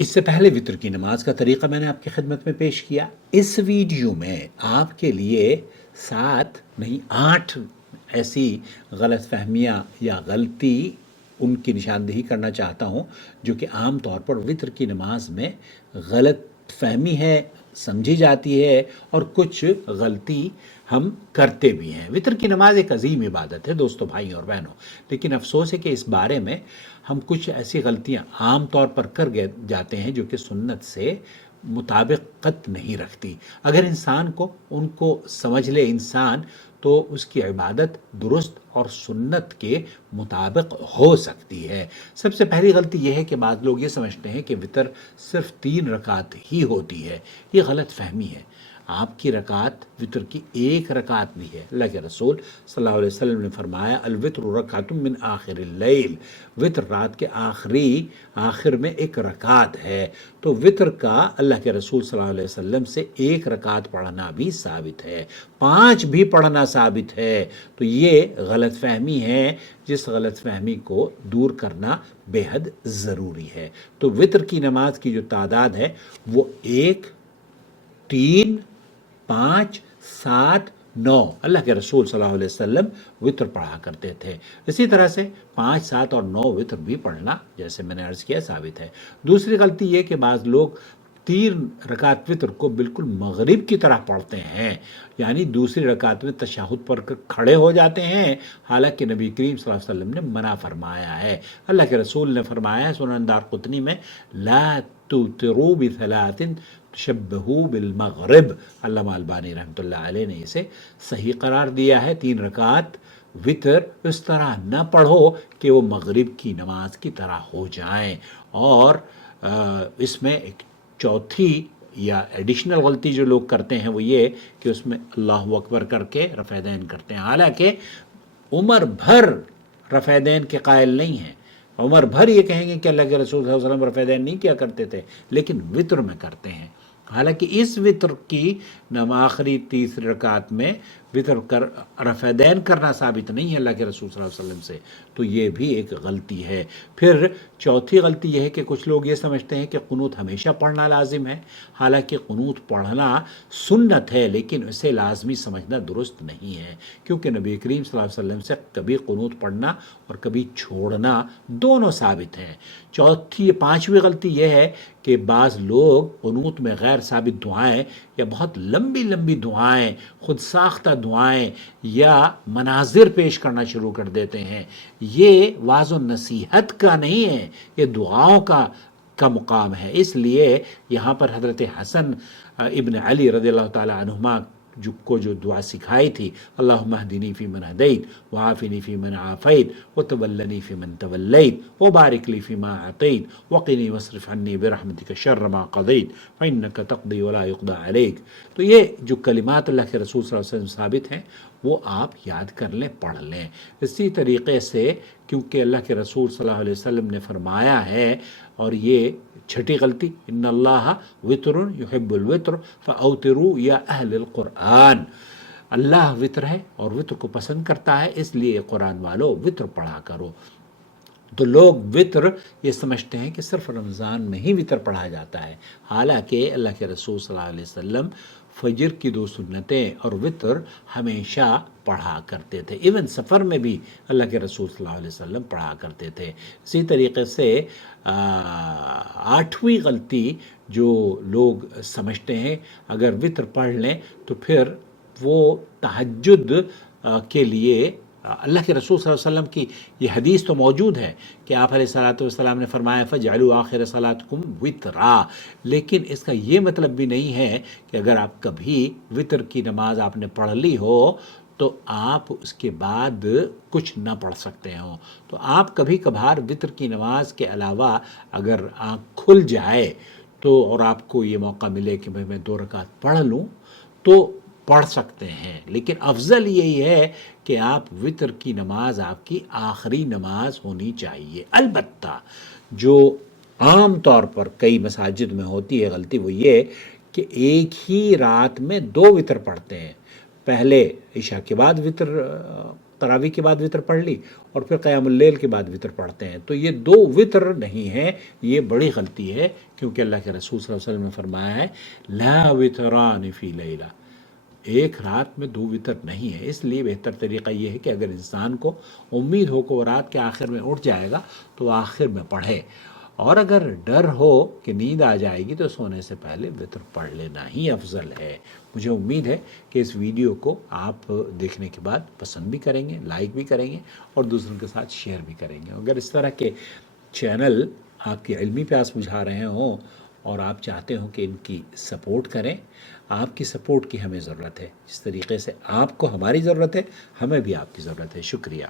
اس سے پہلے وطر کی نماز کا طریقہ میں نے آپ کی خدمت میں پیش کیا۔ اس ویڈیو میں آپ کے لیے 7 نہیں 8 ایسی غلط فہمیاں یا غلطی ان کی نشاندہی کرنا چاہتا ہوں جو کہ عام طور پر وطر کی نماز میں غلط فہمی ہے، سمجھی جاتی ہے، اور کچھ غلطی ہم کرتے بھی ہیں۔ وطر کی نماز ایک عظیم عبادت ہے دوستو، بھائیوں اور بہنوں، لیکن افسوس ہے کہ اس بارے میں ہم کچھ ایسی غلطیاں عام طور پر کر جاتے ہیں جو کہ سنت سے مطابقت نہیں رکھتی۔ اگر انسان کو ان کو سمجھ لے انسان تو اس کی عبادت درست اور سنت کے مطابق ہو سکتی ہے۔ سب سے پہلی غلطی یہ ہے کہ بعض لوگ یہ سمجھتے ہیں کہ وطر صرف 3 رکعت ہی ہوتی ہے۔ یہ غلط فہمی ہے۔ آپ کی رکعت وطر کی 1 رکعت بھی ہے۔ اللہ کے رسول صلی اللہ علیہ وسلم نے فرمایا الوطر رکعت من آخر اللیل، وطر رات کے آخر میں 1 رکعت ہے۔ تو وطر کا اللہ کے رسول صلی اللہ علیہ وسلم سے 1 رکعت پڑھنا بھی ثابت ہے، 5 بھی پڑھنا ثابت ہے۔ تو یہ غلط فہمی ہے جس غلط فہمی کو دور کرنا بے حد ضروری ہے۔ تو وطر کی نماز کی جو تعداد ہے وہ 1، 3، 5، 7، 9 اللہ کے رسول صلی اللہ علیہ وسلم وطر پڑھا کرتے تھے۔ اسی طرح سے 5، 7 اور 9 وطر بھی پڑھنا جیسے میں نے عرض کیا ثابت ہے۔ دوسری غلطی یہ کہ بعض لوگ 3 رکعت وطر کو بالکل مغرب کی طرح پڑھتے ہیں، یعنی دوسری رکعت میں تشہد پڑھ کر کھڑے ہو جاتے ہیں، حالانکہ نبی کریم صلی اللہ علیہ وسلم نے منع فرمایا ہے۔ اللہ کے رسول نے فرمایا ہے سنن دارقطنی میں لا توتروا بثلاث تشبہوا بالمغرب، علامہ البانی رحمۃ اللہ علیہ نے اسے صحیح قرار دیا ہے۔ 3 رکعت وطر اس طرح نہ پڑھو کہ وہ مغرب کی نماز کی طرح ہو جائیں۔ اور اس میں ایک چوتھی یا ایڈیشنل غلطی جو لوگ کرتے ہیں وہ یہ کہ اس میں اللہ اکبر کر کے رفع دین کرتے ہیں، حالانکہ عمر بھر رفع دین کے قائل نہیں ہیں۔ عمر بھر یہ کہیں گے کہ اللہ کے رسول صلی اللہ علیہ وسلم رفع دین نہیں کیا کرتے تھے، لیکن وطر میں کرتے ہیں۔ حالانکہ اس وطر کی آخری 3 رکعت میں وطر کر رفع دین کرنا ثابت نہیں ہے اللہ کے رسول صلی اللہ علیہ وسلم سے، تو یہ بھی ایک غلطی ہے۔ پھر چوتھی غلطی یہ ہے کہ کچھ لوگ یہ سمجھتے ہیں کہ قنوت ہمیشہ پڑھنا لازم ہے، حالانکہ قنوت پڑھنا سنت ہے لیکن اسے لازمی سمجھنا درست نہیں ہے، کیونکہ نبی کریم صلی اللہ علیہ وسلم سے کبھی قنوت پڑھنا اور کبھی چھوڑنا دونوں ثابت ہیں۔ پانچویں غلطی یہ ہے کہ بعض لوگ قنوت میں غیر ثابت دعائیں یا بہت لمبی لمبی دعائیں، خود ساختہ دعائیں یا مناظر پیش کرنا شروع کر دیتے ہیں۔ یہ وعظ و نصیحت کا نہیں ہے، یہ دعاؤں کا مقام ہے۔ اس لیے یہاں پر حضرت حسن ابن علی رضی اللہ تعالی عنہما کو جو دعا سکھائی تھی اللہم اہدنی فی من ہدیت وعافنی فی من عافیت وتولنی فی من تولیت وبارک لی فی ما اعطیت وقنی واصرف عنی برحمتک شر ما قضیت فانک تقضی ولا یقضی علیک۔ تو یہ جو کلمات اللہ کے رسول صلی اللہ علیہ وسلم ثابت ہیں وہ آپ یاد کر لیں، پڑھ لیں۔ اسی طریقے سے کیونکہ اللہ کے رسول صلی اللہ علیہ وسلم نے فرمایا ہے، اور یہ چھٹی غلطی ان اللہ وطر یحب الوطر فاوتروا یا اہل القرآن، اللہ وطر ہے اور وطر کو پسند کرتا ہے، اس لیے قرآن والو وطر پڑھا کرو۔ تو لوگ وطر یہ سمجھتے ہیں کہ صرف رمضان میں ہی وطر پڑھا جاتا ہے، حالانکہ اللہ کے رسول صلی اللہ علیہ وسلم فجر کی 2 سنتیں اور وطر ہمیشہ پڑھا کرتے تھے، ایون سفر میں بھی اللہ کے رسول صلی اللہ علیہ وسلم پڑھا کرتے تھے۔ اسی طریقے سے 8ویں غلطی جو لوگ سمجھتے ہیں اگر وطر پڑھ لیں تو پھر وہ تہجد کے لیے اللہ کے رسول صلی اللہ علیہ وسلم کی یہ حدیث تو موجود ہے کہ آپ علیہ الصلوۃ والسلام نے فرمایا فجعلوا آخر صلاتکم وطرا، لیکن اس کا یہ مطلب بھی نہیں ہے کہ اگر آپ کبھی وطر کی نماز آپ نے پڑھ لی ہو تو آپ اس کے بعد کچھ نہ پڑھ سکتے ہوں۔ تو آپ کبھی کبھار وطر کی نماز کے علاوہ اگر آنکھ کھل جائے تو اور آپ کو یہ موقع ملے کہ میں 2 رکعت پڑھ لوں تو پڑھ سکتے ہیں، لیکن افضل یہی ہے کہ آپ وطر کی نماز آپ کی آخری نماز ہونی چاہیے۔ البتہ جو عام طور پر کئی مساجد میں ہوتی ہے غلطی وہ یہ کہ ایک ہی رات میں 2 وطر پڑھتے ہیں، پہلے عشاء کے بعد وطر تراویح کے بعد وطر پڑھ لی اور پھر قیام اللیل کے بعد وطر پڑھتے ہیں، تو یہ 2 وطر نہیں ہے، یہ بڑی غلطی ہے، کیونکہ اللہ کے رسول صلی اللہ علیہ وسلم نے فرمایا ہے لا وطران فی لیلہ، ایک رات میں 2 وطر نہیں ہے۔ اس لیے بہتر طریقہ یہ ہے کہ اگر انسان کو امید ہو کہ وہ رات کے آخر میں اٹھ جائے گا تو آخر میں پڑھے، اور اگر ڈر ہو کہ نیند آ جائے گی تو سونے سے پہلے وطر پڑھ لینا ہی افضل ہے۔ مجھے امید ہے کہ اس ویڈیو کو آپ دیکھنے کے بعد پسند بھی کریں گے، لائک بھی کریں گے اور دوسروں کے ساتھ شیئر بھی کریں گے۔ اگر اس طرح کے چینل آپ کی علمی پیاس بجھا رہے ہوں اور آپ چاہتے ہوں کہ ان کی سپورٹ کریں، آپ کی سپورٹ کی ہمیں ضرورت ہے، جس طریقے سے آپ کو ہماری ضرورت ہے، ہمیں بھی آپ کی ضرورت ہے۔ شکریہ۔